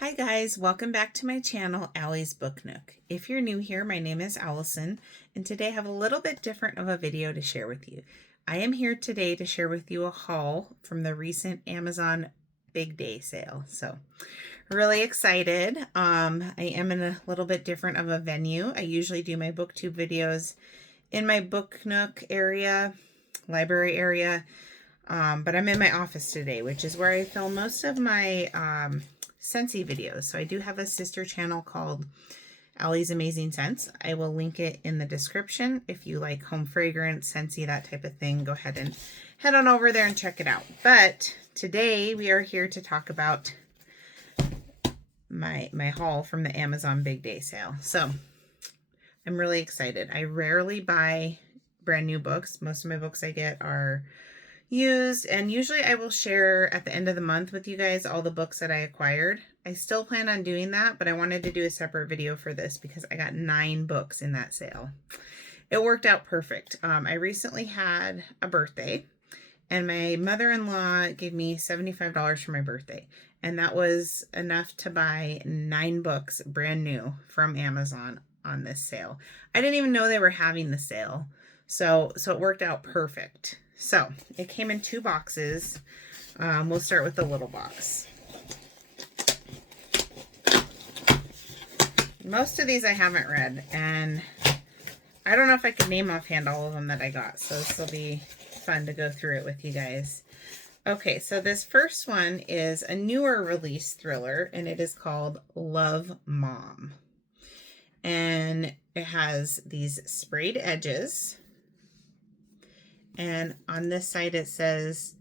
Hi guys, welcome back to my channel, Allie's Book Nook. If you're new here, my name is Allison, and today I have a little bit different of a video to share with you. I am here today to share with you a haul from the recent Amazon Big Day sale. So, really excited. I am in a little bit different of a venue. I usually do my BookTube videos in my Book Nook area, library area, but I'm in my office today, which is where I film most of my Scentsy videos. So I do have a sister channel called Allie's Amazing Scents. I will link it in the description. If you like home fragrance, Scentsy, that type of thing, go ahead and head on over there and check it out. But today we are here to talk about my haul from the Amazon Big Day sale. So I'm really excited. I rarely buy brand new books. Most of my books I get are used, and usually I will share at the end of the month with you guys all the books that I acquired. I still plan on doing that, but I wanted to do a separate video for this because I got 9 books in that sale. It worked out perfect. I recently had a birthday, and my mother-in-law gave me $75 for my birthday, and that was enough to buy 9 books brand new from Amazon on this sale. I didn't even know they were having the sale, so it worked out perfect. So it came in 2 boxes. We'll start with the little box. Most of these I haven't read, and I don't know if I can name offhand all of them that I got, so this will be fun to go through it with you guys. Okay, so this first one is a newer release thriller, and it is called Love, Mom. And it has these sprayed edges. And on this side it says,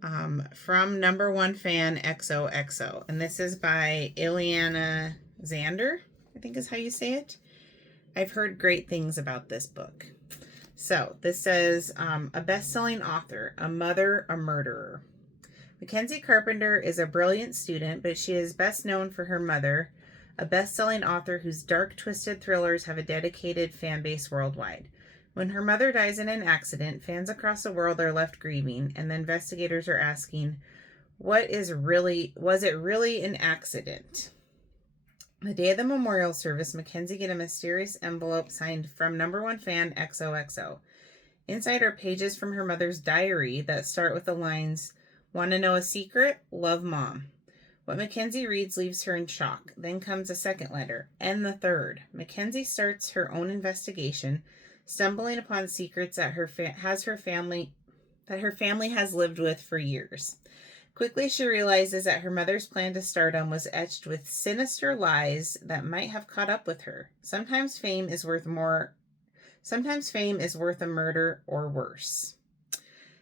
from #1 fan XOXO. And this is by Ileana Zander, I think is how you say it. I've heard great things about this book. So this says, a best-selling author, a mother, a murderer. Mackenzie Carpenter is a brilliant student, but she is best known for her mother, a best-selling author whose dark, twisted thrillers have a dedicated fan base worldwide. When her mother dies in an accident, fans across the world are left grieving, and the investigators are asking, was it really an accident? The day of the memorial service, Mackenzie gets a mysterious envelope signed from #1 fan XOXO. Inside are pages from her mother's diary that start with the lines, "Want to know a secret? Love, Mom." What Mackenzie reads leaves her in shock. Then comes a second letter, and the third. Mackenzie starts her own investigation, stumbling upon secrets that her family has lived with for years. Quickly she realizes that her mother's plan to stardom was etched with sinister lies that might have caught up with her. Sometimes fame is worth a murder or worse.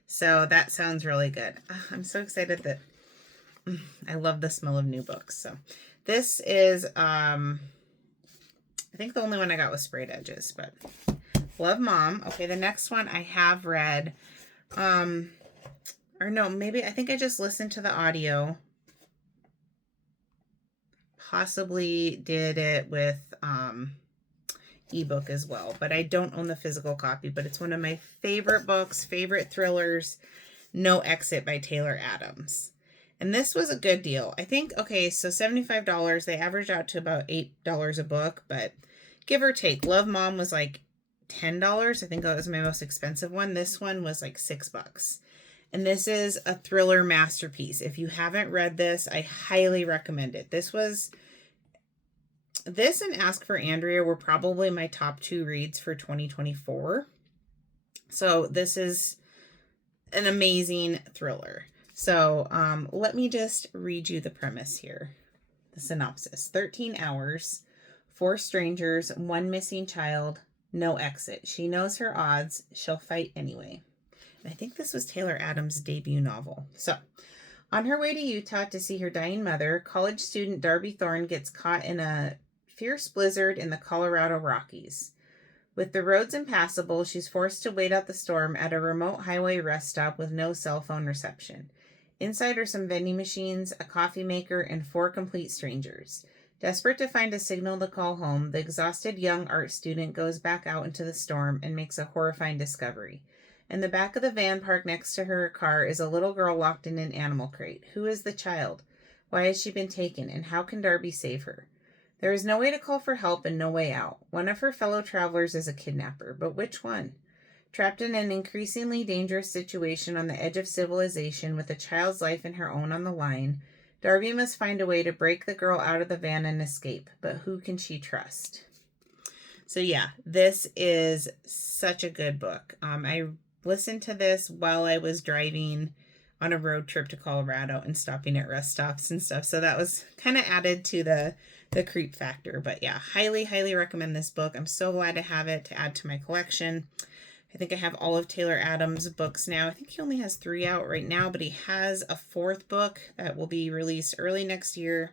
So that sounds really good. I'm so excited that I love the smell of new books. So this is I think the only one I got was sprayed edges, but Love, Mom. Okay, the next one I have read. Or no, maybe I think I just listened to the audio. Possibly did it with ebook as well, but I don't own the physical copy, but it's one of my favorite books, favorite thrillers, No Exit by Taylor Adams. And this was a good deal. I think, okay, so $75, they averaged out to about $8 a book, but give or take, Love, Mom was like $10. I think that was my most expensive one. This one was like $6. And this is a thriller masterpiece. If you haven't read this, I highly recommend it. This and Ask for Andrea were probably my top 2 reads for 2024. So this is an amazing thriller. So let me just read you the premise here. The synopsis. 13 hours, 4 strangers, 1 missing child, no exit. She knows her odds. She'll fight anyway. And I think this was Taylor Adams' debut novel. So, on her way to Utah to see her dying mother, college student Darby Thorne gets caught in a fierce blizzard in the Colorado Rockies. With the roads impassable, she's forced to wait out the storm at a remote highway rest stop with no cell phone reception. Inside are some vending machines, a coffee maker, and 4 complete strangers. Desperate to find a signal to call home, the exhausted young art student goes back out into the storm and makes a horrifying discovery. In the back of the van parked next to her car is a little girl locked in an animal crate. Who is the child? Why has she been taken, and how can Darby save her? There is no way to call for help and no way out. One of her fellow travelers is a kidnapper, but which one? Trapped in an increasingly dangerous situation on the edge of civilization with a child's life and her own on the line, Darby must find a way to break the girl out of the van and escape, but who can she trust? So yeah, this is such a good book. I listened to this while I was driving on a road trip to Colorado and stopping at rest stops and stuff. So that was kind of added to the creep factor. But yeah, highly, highly recommend this book. I'm so glad to have it to add to my collection. I think I have all of Taylor Adams' books now. I think he only has 3 out right now, but he has a 4th book that will be released early next year.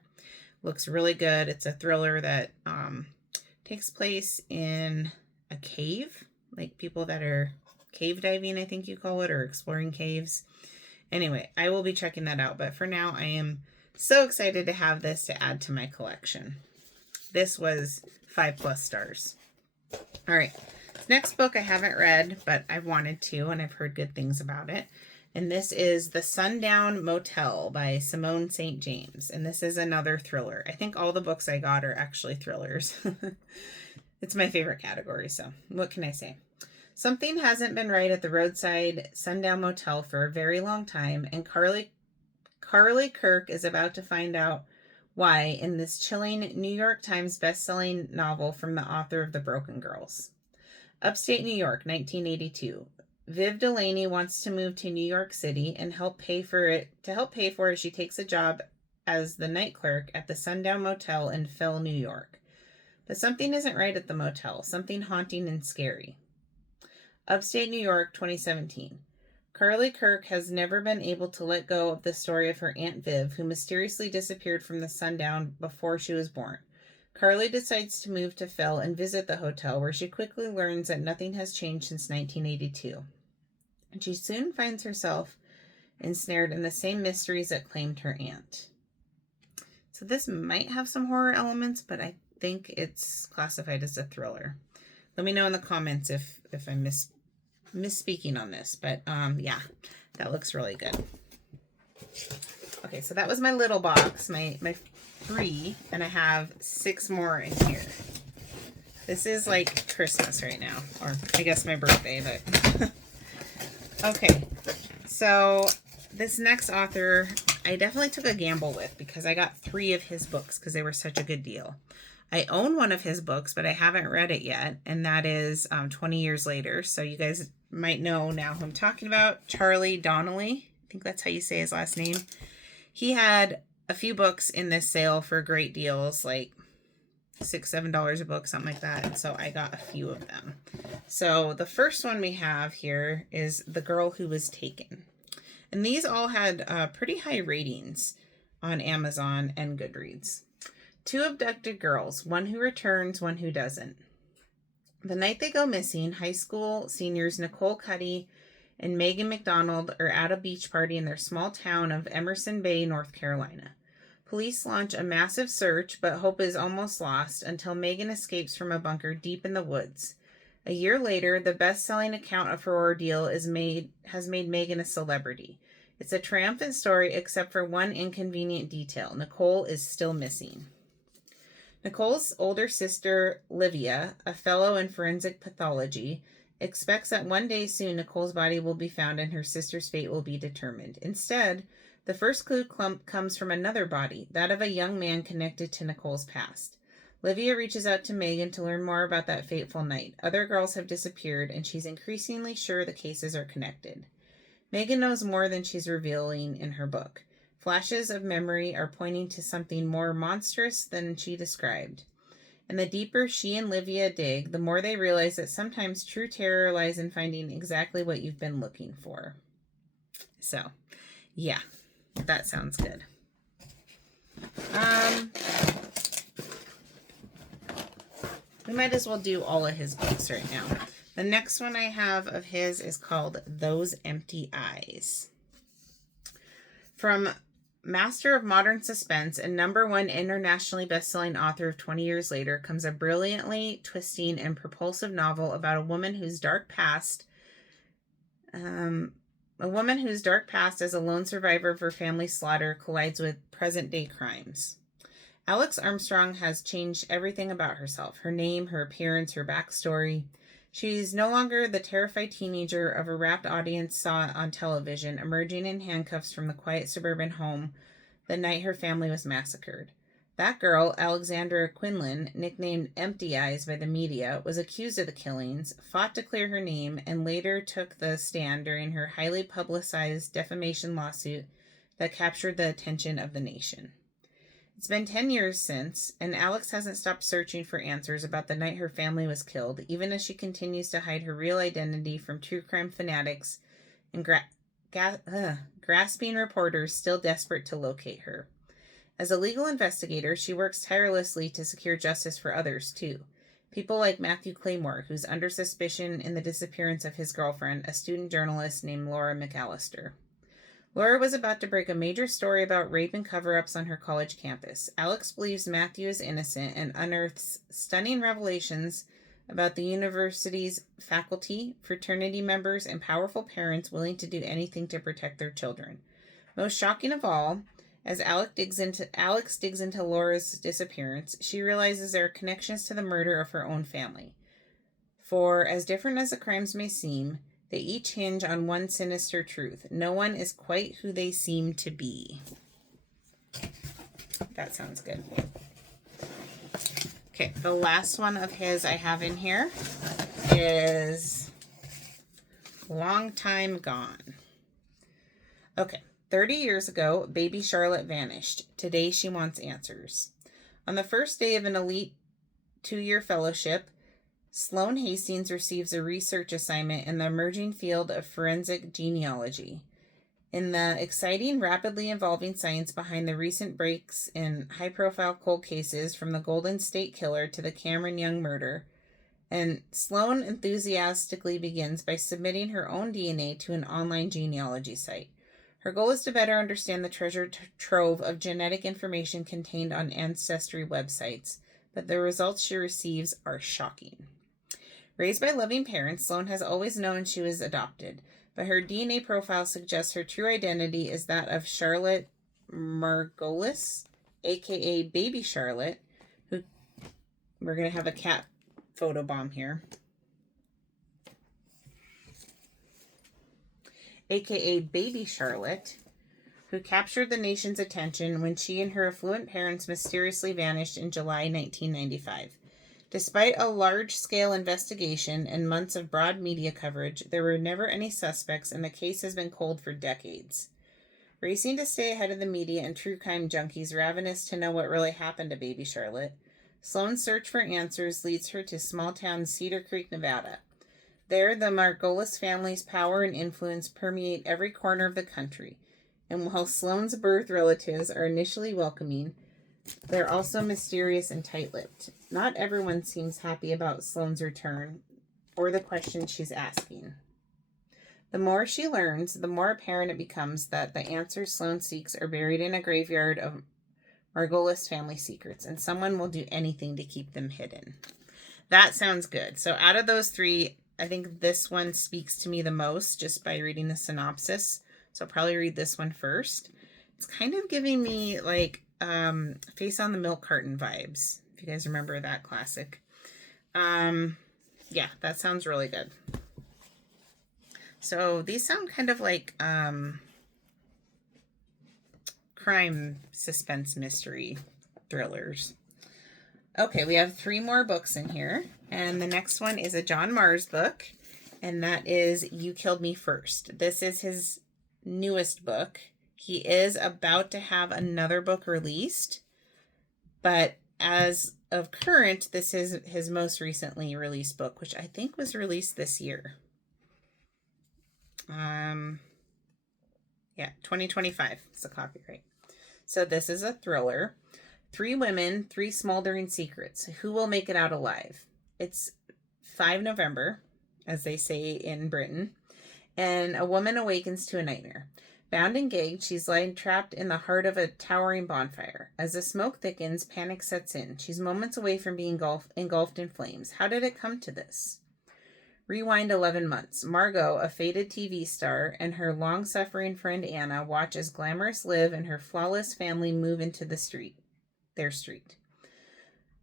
Looks really good. It's a thriller that takes place in a cave, like people that are cave diving, I think you call it, or exploring caves. Anyway, I will be checking that out, but for now, I am so excited to have this to add to my collection. This was 5+ stars. All right. Next book I haven't read, but I've wanted to, and I've heard good things about it. And this is The Sundown Motel by Simone St. James. And this is another thriller. I think all the books I got are actually thrillers. It's my favorite category, so what can I say? Something hasn't been right at the roadside Sundown Motel for a very long time, and Carly Kirk is about to find out why in this chilling New York Times best-selling novel from the author of The Broken Girls. Upstate New York, 1982. Viv Delaney wants to move to New York City and help pay for it. She takes a job as the night clerk at the Sundown Motel in Phil, New York. But something isn't right at the motel, something haunting and scary. Upstate New York, 2017. Carly Kirk has never been able to let go of the story of her Aunt Viv, who mysteriously disappeared from the Sundown before she was born. Carly decides to move to Phil and visit the hotel, where she quickly learns that nothing has changed since 1982. And she soon finds herself ensnared in the same mysteries that claimed her aunt. So this might have some horror elements, but I think it's classified as a thriller. Let me know in the comments if I'm misspeaking on this, but yeah, that looks really good. Okay, so that was my little box, my 3, and I have 6 more in here. This is like Christmas right now, or I guess my birthday, but okay. So this next author, I definitely took a gamble with because I got 3 of his books because they were such a good deal. I own one of his books, but I haven't read it yet, and that is 20 Years Later. So you guys might know now who I'm talking about. Charlie Donnelly. I think that's how you say his last name. He had a few books in this sale for great deals, like $6, $7 a book, something like that. And so I got a few of them. So the first one we have here is The Girl Who Was Taken. And these all had pretty high ratings on Amazon and Goodreads. 2 abducted girls, one who returns, one who doesn't. The night they go missing, high school seniors Nicole Cuddy and Megan McDonald are at a beach party in their small town of Emerson Bay, North Carolina. Police launch a massive search, but hope is almost lost until Megan escapes from a bunker deep in the woods. A year later, the best-selling account of her ordeal has made Megan a celebrity. It's a triumphant story except for one inconvenient detail. Nicole is still missing. Nicole's older sister, Livia, a fellow in forensic pathology, expects that one day soon Nicole's body will be found and her sister's fate will be determined. Instead, the first clue comes from another body, that of a young man connected to Nicole's past. Livia reaches out to Megan to learn more about that fateful night. Other girls have disappeared, and she's increasingly sure the cases are connected. Megan knows more than she's revealing in her book. Flashes of memory are pointing to something more monstrous than she described. And the deeper she and Livia dig, the more they realize that sometimes true terror lies in finding exactly what you've been looking for. So, yeah, that sounds good. We might as well do all of his books right now. The next one I have of his is called Those Empty Eyes. From master of modern suspense and #1 internationally best-selling author of 20 Years Later comes a brilliantly twisting and propulsive novel about a woman whose dark past A woman whose dark past as a lone survivor of her family's slaughter collides with present-day crimes. Alex Armstrong has changed everything about herself. Her name, her appearance, her backstory. She's no longer the terrified teenager of a rapt audience saw on television, emerging in handcuffs from the quiet suburban home the night her family was massacred. That girl, Alexandra Quinlan, nicknamed Empty Eyes by the media, was accused of the killings, fought to clear her name, and later took the stand during her highly publicized defamation lawsuit that captured the attention of the nation. It's been 10 years since, and Alex hasn't stopped searching for answers about the night her family was killed, even as she continues to hide her real identity from true crime fanatics and grasping reporters still desperate to locate her. As a legal investigator, she works tirelessly to secure justice for others, too. People like Matthew Claymore, who's under suspicion in the disappearance of his girlfriend, a student journalist named Laura McAllister. Laura was about to break a major story about rape and cover-ups on her college campus. Alex believes Matthew is innocent and unearths stunning revelations about the university's faculty, fraternity members, and powerful parents willing to do anything to protect their children. Most shocking of all, as Alex digs into Laura's disappearance, she realizes there are connections to the murder of her own family. For, as different as the crimes may seem, they each hinge on one sinister truth. No one is quite who they seem to be. That sounds good. Okay, the last one of his I have in here is Long Time Gone. Okay. 30 years ago, baby Charlotte vanished. Today she wants answers. On the first day of an elite 2-year fellowship, Sloan Hastings receives a research assignment in the emerging field of forensic genealogy. In the exciting, rapidly evolving science behind the recent breaks in high-profile cold cases from the Golden State Killer to the Cameron Young murder, and Sloan enthusiastically begins by submitting her own DNA to an online genealogy site. Her goal is to better understand the treasure trove of genetic information contained on ancestry websites, but the results she receives are shocking. Raised by loving parents, Sloan has always known she was adopted, but her DNA profile suggests her true identity is that of Charlotte Margolis, aka Baby Charlotte, who we're going to have a cat photobomb here. aka Baby Charlotte, who captured the nation's attention when she and her affluent parents mysteriously vanished in July 1995. Despite a large-scale investigation and months of broad media coverage, there were never any suspects, and the case has been cold for decades. Racing to stay ahead of the media and true crime junkies ravenous to know what really happened to Baby Charlotte, Sloan's search for answers leads her to small-town Cedar Creek, Nevada. There, the Margolis family's power and influence permeate every corner of the country, and while Sloan's birth relatives are initially welcoming, they're also mysterious and tight-lipped. Not everyone seems happy about Sloan's return or the questions she's asking. The more she learns, the more apparent it becomes that the answers Sloan seeks are buried in a graveyard of Margolis family secrets, and someone will do anything to keep them hidden. That sounds good. So out of those three, I think this one speaks to me the most just by reading the synopsis. So I'll probably read this one first. It's kind of giving me like Face on the Milk Carton vibes, if you guys remember that classic. Yeah, that sounds really good. So these sound kind of like crime, suspense, mystery thrillers. Okay, we have 3 more books in here, and the next one is a John Marrs book, and that is You Killed Me First. This is his newest book. He is about to have another book released, but as of current, this is his most recently released book, which I think was released this year. Yeah, 2025 is the copyright. So this is a thriller. 3 women, 3 smoldering secrets. Who will make it out alive? It's 5 November, as they say in Britain, and a woman awakens to a nightmare. Bound and gagged, she's lying trapped in the heart of a towering bonfire. As the smoke thickens, panic sets in. She's moments away from being engulfed in flames. How did it come to this? Rewind 11 months. Margot, a faded TV star, and her long-suffering friend Anna watch as glamorous Liv and her flawless family move into their street.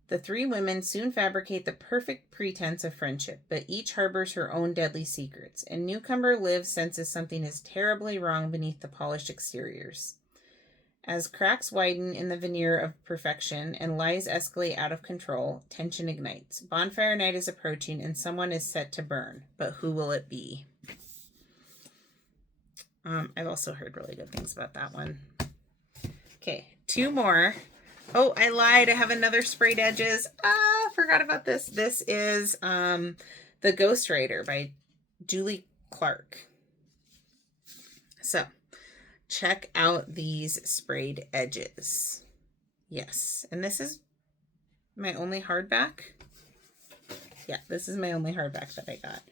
The three women soon fabricate the perfect pretense of friendship, but each harbors her own deadly secrets, and newcomer Liv senses something is terribly wrong beneath the polished exteriors. As cracks widen in the veneer of perfection and lies escalate out of control, tension ignites. Bonfire night is approaching and someone is set to burn. But who will it be? I've also heard really good things about that one. Okay, 2 more. Oh, I lied. I have another Sprayed Edges. Forgot about this. This is The Ghostwriter by Julie Clark. So, check out these Sprayed Edges. Yes. And this is my only hardback. Yeah, this is my only hardback that I got.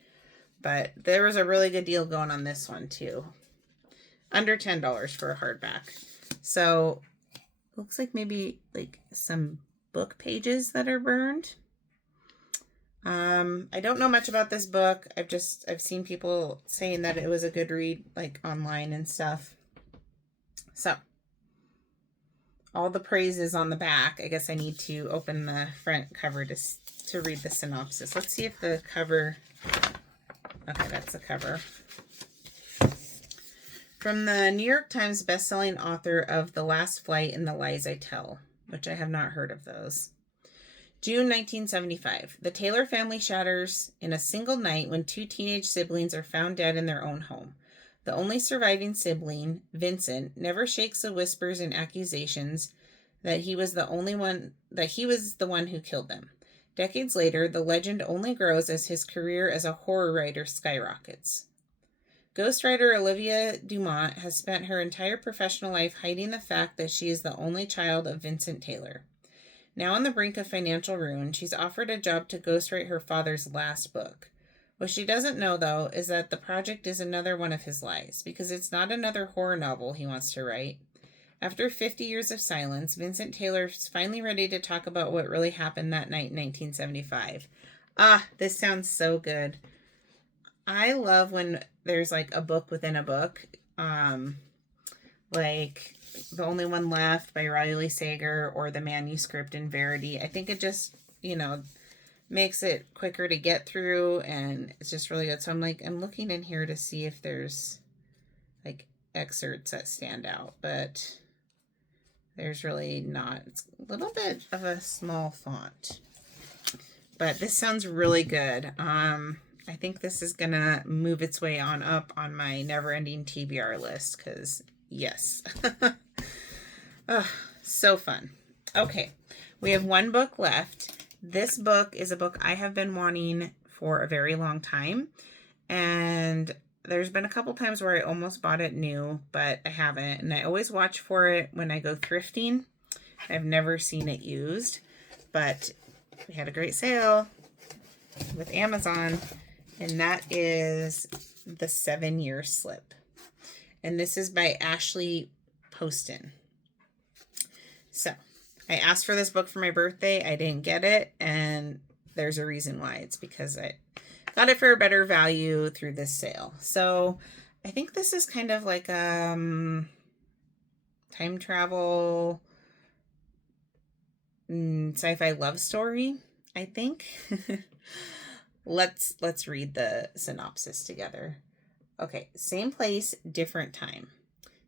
But there was a really good deal going on this one too. Under $10 for a hardback. So, looks like maybe like some book pages that are burned. I don't know much about this book. I've seen people saying that it was a good read, like online and stuff. So, all the praise is on the back. I guess I need to open the front cover to read the synopsis. Let's see if the cover... Okay, that's the cover. From the New York Times bestselling author of The Last Flight and the Lies I Tell, which I have not heard of those. June 1975. The Taylor family shatters in a single night when 2 teenage siblings are found dead in their own home. The only surviving sibling, Vincent, never shakes the whispers and accusations that he was the one who killed them. Decades later, the legend only grows as his career as a horror writer skyrockets. Ghostwriter Olivia Dumont has spent her entire professional life hiding the fact that she is the only child of Vincent Taylor. Now on the brink of financial ruin, she's offered a job to ghostwrite her father's last book. What she doesn't know, though, is that the project is another one of his lies, because it's not another horror novel he wants to write. After 50 years of silence, Vincent Taylor's finally ready to talk about what really happened that night in 1975. This sounds so good. I love when there's like a book within a book. Like The Only One Left by Riley Sager or the manuscript in Verity. I think it just, makes it quicker to get through and it's just really good. So I'm looking in here to see if there's like excerpts that stand out, but there's really not. It's a little bit of a small font, but this sounds really good. I think this is gonna move its way on up on my never-ending TBR list because yes. Oh, so fun. Okay, we have 1 book left. This book is a book I have been wanting for a very long time, and there's been a couple times where I almost bought it new, but I haven't, and I always watch for it when I go thrifting. I've never seen it used, but we had a great sale with Amazon, and that is The 7-Year Slip. And this is by Ashley Poston. So, I asked for this book for my birthday. I didn't get it, and there's a reason why. It's because I got it for a better value through this sale. So, I think this is kind of like time travel sci-fi love story, I think. Let's read the synopsis together. Okay, same place, different time.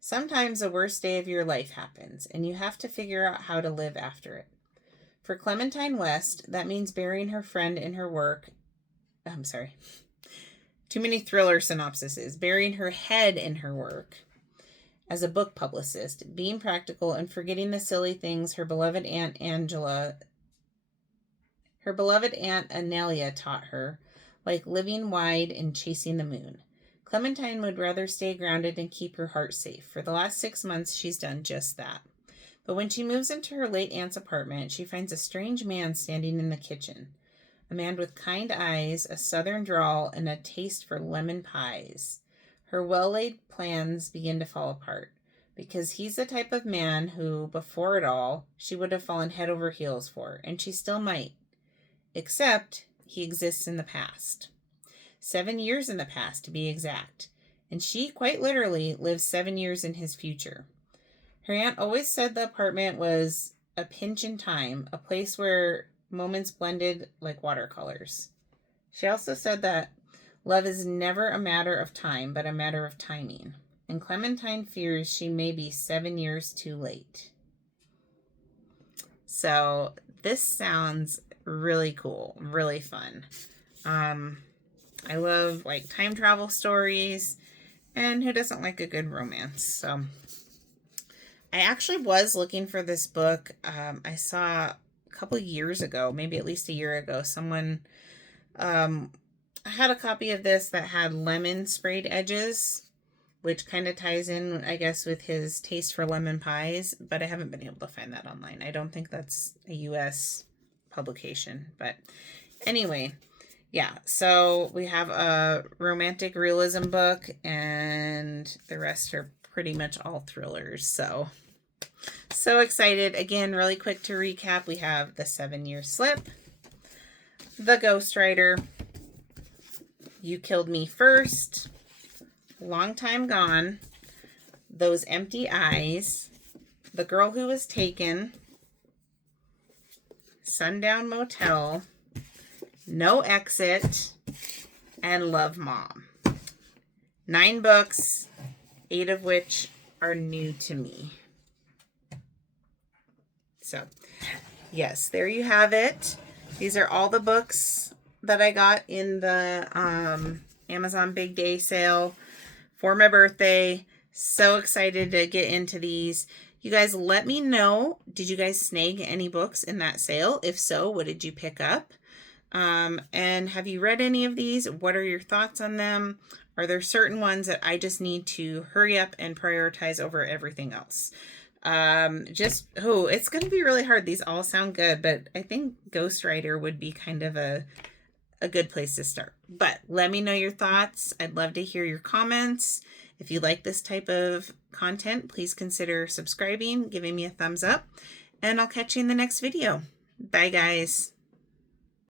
Sometimes the worst day of your life happens, and you have to figure out how to live after it. For Clementine West, that means burying her friend in her work. I'm sorry. Too many thriller synopsises. Burying her head in her work as a book publicist, being practical, and forgetting the silly things her beloved Aunt Anelia taught her, like living wide and chasing the moon. Clementine would rather stay grounded and keep her heart safe. For the last 6 months, she's done just that. But when she moves into her late aunt's apartment, she finds a strange man standing in the kitchen. A man with kind eyes, a southern drawl, and a taste for lemon pies. Her well-laid plans begin to fall apart, because he's the type of man who, before it all, she would have fallen head over heels for, and she still might. Except he exists in the past. 7 years in the past to be exact, and she quite literally lives 7 years in his future. Her aunt always said the apartment was a pinch in time, a place where moments blended like watercolors. She also said that love is never a matter of time, but a matter of timing. And Clementine fears she may be 7 years too late. So this sounds really cool, really fun. I love like time travel stories, and who doesn't like a good romance? So I actually was looking for this book. I saw a couple years ago, maybe at least a year ago, someone had a copy of this that had lemon sprayed edges, which kind of ties in, I guess, with his taste for lemon pies, but I haven't been able to find that online. I don't think that's a U.S. publication, but anyway, yeah, so we have a romantic realism book, and the rest are pretty much all thrillers, so excited. Again, really quick to recap, we have The 7-Year Slip, The Ghostwriter, You Killed Me First, Long Time Gone, Those Empty Eyes, The Girl Who Was Taken, Sundown Motel, No Exit, and Love Mom. 9 books, 8 of which are new to me. So, yes, there you have it. These are all the books that I got in the Amazon Big Day sale for my birthday. So excited to get into these. You guys let me know, did you guys snag any books in that sale? If so, what did you pick up? And have you read any of these? What are your thoughts on them? Are there certain ones that I just need to hurry up and prioritize over everything else? It's going to be really hard. These all sound good, but I think Ghostwriter would be kind of a good place to start. But let me know your thoughts. I'd love to hear your comments. If you like this type of content, please consider subscribing, giving me a thumbs up, and I'll catch you in the next video. Bye, guys.